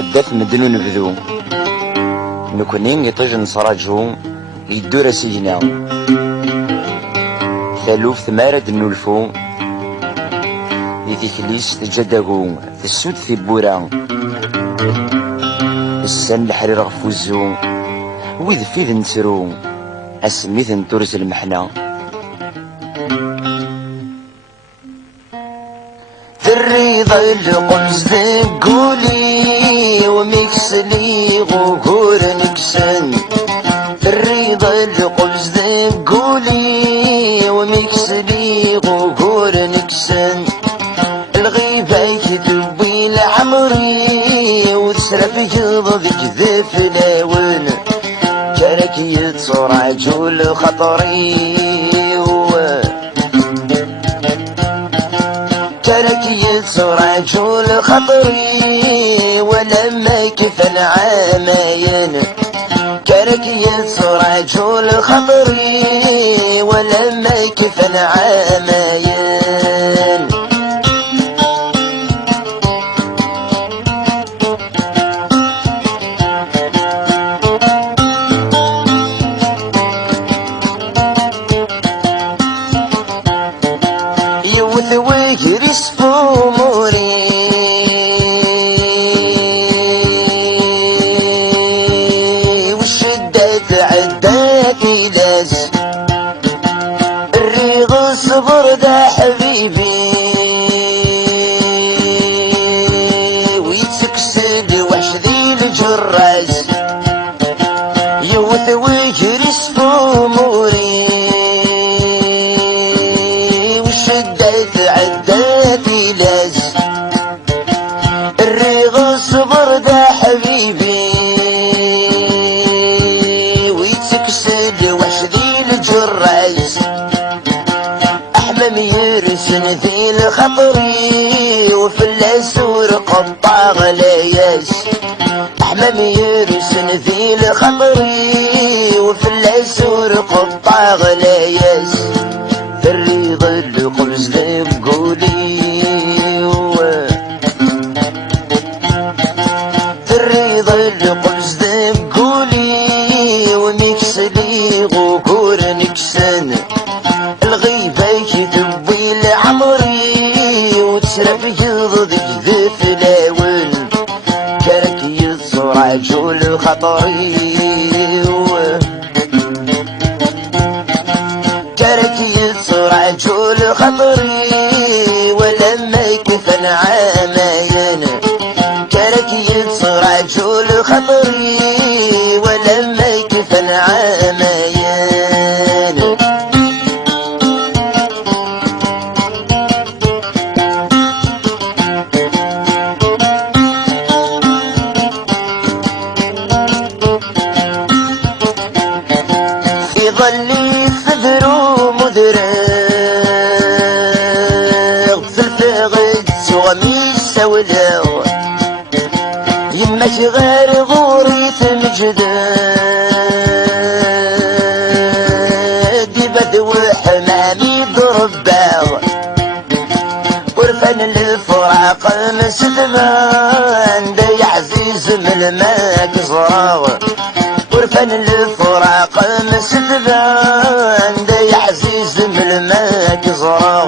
عدات مدن ونبذو نكوني يطيج نصراجو يدور سيدنا ثالوف ثمارة نولفو ذي تكليس تجدقو السود في بورا السن الحرير غفوزو وذ فيذ نسرو اسميث نتورس المحنة الرضا القدس قولي ومكسلي غور نكسن الرضا القدس قولي ومكسلي غور نكسن الغيبة يكتبي لعمري وتسرف جضب جذف لاون كانك يتصور عجول خطري كانك يتصور عجول خطري ولما كيف العامين كانك يتصور عجول خطري ولما كيف العامين يوث ويجرس فموري والشدة عداتي لاس الريغ صبر دا حبيبي ويتسكسل وحش ذي الجراس يوث ويجرس فموري عداتي لاز الريغ صبر دا حبيبي ويتسكسل وحش ذي الجراس احمم يرسن ذي الخطري وفي الاسور قطع غلياس احمم يرسن ذي الخطري وفي الاسور قطع غلياس الرضا القدس بقولي الرضا القدس بقولي ومكسلي غور نكسن الغيبة يكتبي لعمري وتسرف جضد جذف لاون كانك يتصور عجول خطري كانك يتصور عجول خطري ولما كفن عامين كانك يتصور عجول خطري ولما كفن عامين في ظلي ثذرو مدرغ في الفغد وميس ولاغ يمك غير غوريث مجداد بدو حمامي ضرباغ ورفن الفراق مسدمان دا عزيز من الماك زراغ ورفن الفراق مسدمان دا عزيز من الماك زراغ